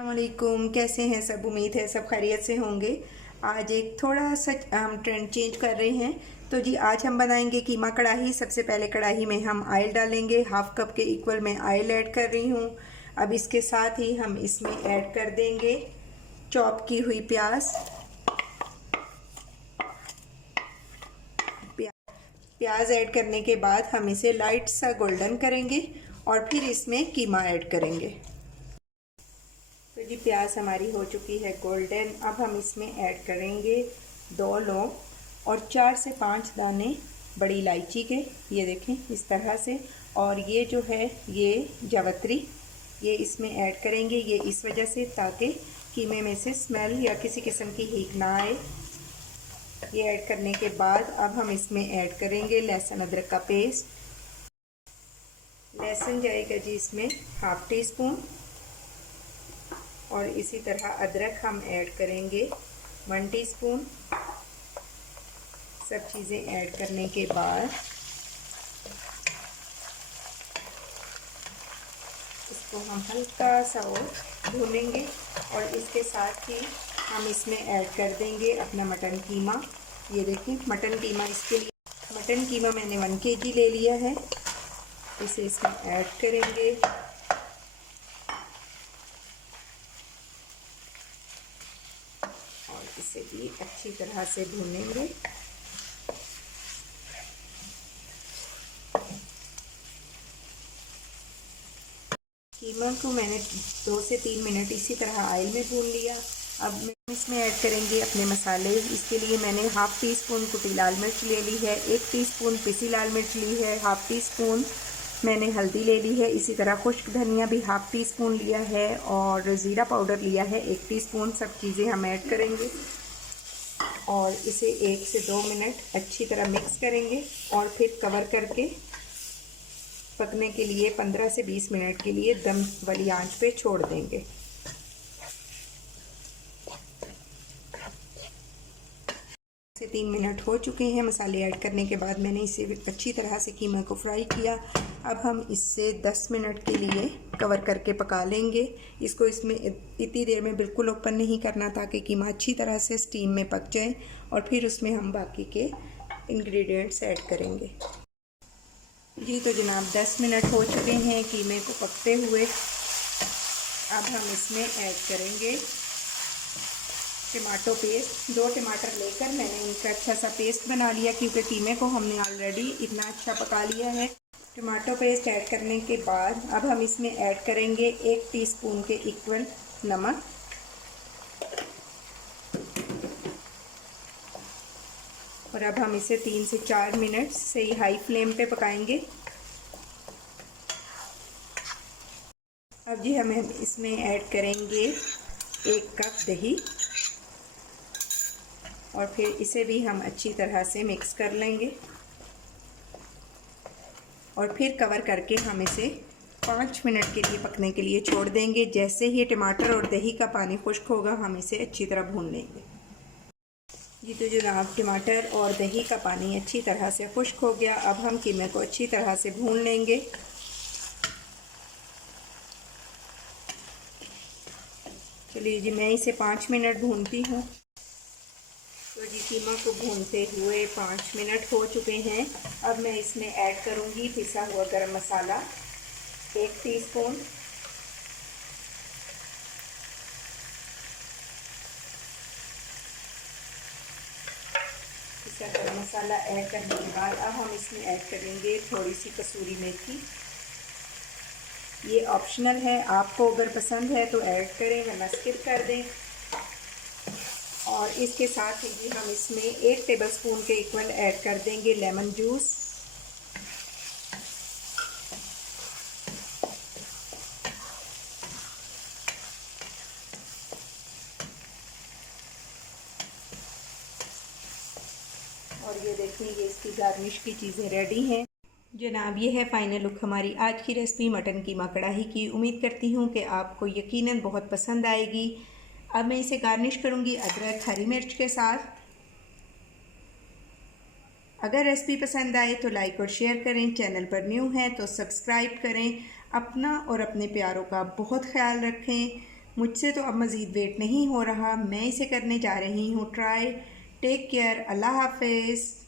अस्सलामुअलैकुम। कैसे हैं सब? उम्मीद है सब खैरियत से होंगे। आज एक थोड़ा सा हम ट्रेंड चेंज कर रहे हैं। तो जी आज हम बनाएंगे कीमा कढ़ाई। सबसे पहले कढ़ाई में हम ऑयल डालेंगे। हाफ कप के इक्वल मैं ऑयल ऐड कर रही हूँ। अब इसके साथ ही हम इसमें ऐड कर देंगे चॉप की हुई प्याज। प्याज ऐड करने के बाद हम इसे लाइट सा गोल्डन करेंगे और फिर इसमें कीमा ऐड करेंगे। तो जी प्याज हमारी हो चुकी है गोल्डन। अब हम इसमें ऐड करेंगे 2 लौंग और 4 से 5 दाने बड़ी इलायची के। ये देखें इस तरह से। और ये जो है ये जावित्री, ये इसमें ऐड करेंगे। ये इस वजह से ताकि कीमे में से स्मेल या किसी किस्म की हीट ना आए। ये ऐड करने के बाद अब हम इसमें ऐड करेंगे लहसुन अदरक का पेस्ट। लहसुन जाएगा जी इसमें हाफ टी स्पून और इसी तरह अदरक हम ऐड करेंगे 1 टीस्पून। सब चीज़ें ऐड करने के बाद इसको हम हल्का सा और भूनेंगे और इसके साथ ही हम इसमें ऐड कर देंगे अपना मटन कीमा। ये देखिए मटन कीमा, इसके लिए मटन कीमा मैंने 1 kg ले लिया है। इसे इसमें ऐड करेंगे और इसे भी अच्छी तरह से भूनेंगे। कीमा को मैंने 2 से 3 मिनट इसी तरह ऑयल में भून लिया। अब हम इसमें ऐड करेंगे अपने मसाले। इसके लिए मैंने हाफ टी स्पून कुटी लाल मिर्च ले ली है, 1 टीस्पून पिसी लाल मिर्च ली है, हाफ टी स्पून मैंने हल्दी ले ली है। इसी तरह खुश्क धनिया भी हाफ टी स्पून लिया है और ज़ीरा पाउडर लिया है 1 टीस्पून। सब चीज़ें हम ऐड करेंगे और इसे 1 से 2 मिनट अच्छी तरह मिक्स करेंगे और फिर कवर करके पकने के लिए 15 से 20 मिनट के लिए दम वाली आंच पे छोड़ देंगे। से 3 मिनट हो चुके हैं मसाले ऐड करने के बाद। मैंने इसे अच्छी तरह से कीमा को फ्राई किया। अब हम इससे 10 मिनट के लिए कवर करके पका लेंगे। इसको इसमें इतनी देर में बिल्कुल ओपन नहीं करना ताकि कीमा अच्छी तरह से स्टीम में पक जाए और फिर उसमें हम बाकी के इंग्रेडिएंट्स ऐड करेंगे। जी तो जनाब 10 मिनट हो चुके हैं कीमे को पकते हुए। अब हम इसमें ऐड करेंगे टमाटो पेस्ट। 2 टमाटर लेकर मैंने इनका अच्छा सा पेस्ट बना लिया क्योंकि कीमे को हमने ऑलरेडी इतना अच्छा पका लिया है। टमाटो पेस्ट ऐड करने के बाद अब हम इसमें ऐड करेंगे 1 टीस्पून के इक्वल नमक और अब हम इसे 3 से 4 मिनट से ही हाई फ्लेम पे पकाएंगे। अब जी हम इसमें ऐड करेंगे 1 कप दही और फिर इसे भी हम अच्छी तरह से मिक्स कर लेंगे और फिर कवर करके हम इसे 5 मिनट के लिए पकने के लिए छोड़ देंगे। जैसे ही टमाटर और दही का पानी खुश्क होगा हम इसे अच्छी तरह भून लेंगे। जी तो जनाब टमाटर और दही का पानी अच्छी तरह से खुश्क हो गया। अब हम कीमे को अच्छी तरह से भून लेंगे। चलिए जी मैं इसे 5 मिनट भूनती हूँ। तो जी कीमा को भूनते हुए 5 मिनट हो चुके हैं। अब मैं इसमें ऐड करूँगी पिसा हुआ गरम मसाला 1 टीस्पून, पिसा गरम मसाला ऐड करने के बाद अब हम इसमें ऐड करेंगे थोड़ी सी कसूरी मेथी। ये ऑप्शनल है, आपको अगर पसंद है तो ऐड करें वरना स्किप कर दें। और इसके साथ ही हम इसमें 1 टेबलस्पून के इक्वल ऐड कर देंगे लेमन जूस। और ये देखिए ये इसकी गार्निश की चीज़ें रेडी हैं। जनाब ये है फाइनल लुक हमारी आज की रेसिपी मटन कीमा कढ़ाई की। उम्मीद करती हूँ कि आपको यकीनन बहुत पसंद आएगी। अब मैं इसे गार्निश करूँगी अदरक हरी मिर्च के साथ। अगर रेसिपी पसंद आए तो लाइक और शेयर करें। चैनल पर न्यू है तो सब्सक्राइब करें। अपना और अपने प्यारों का बहुत ख्याल रखें। मुझसे तो अब मज़ीद वेट नहीं हो रहा, मैं इसे करने जा रही हूँ ट्राई। टेक केयर, अल्लाह हाफिज़।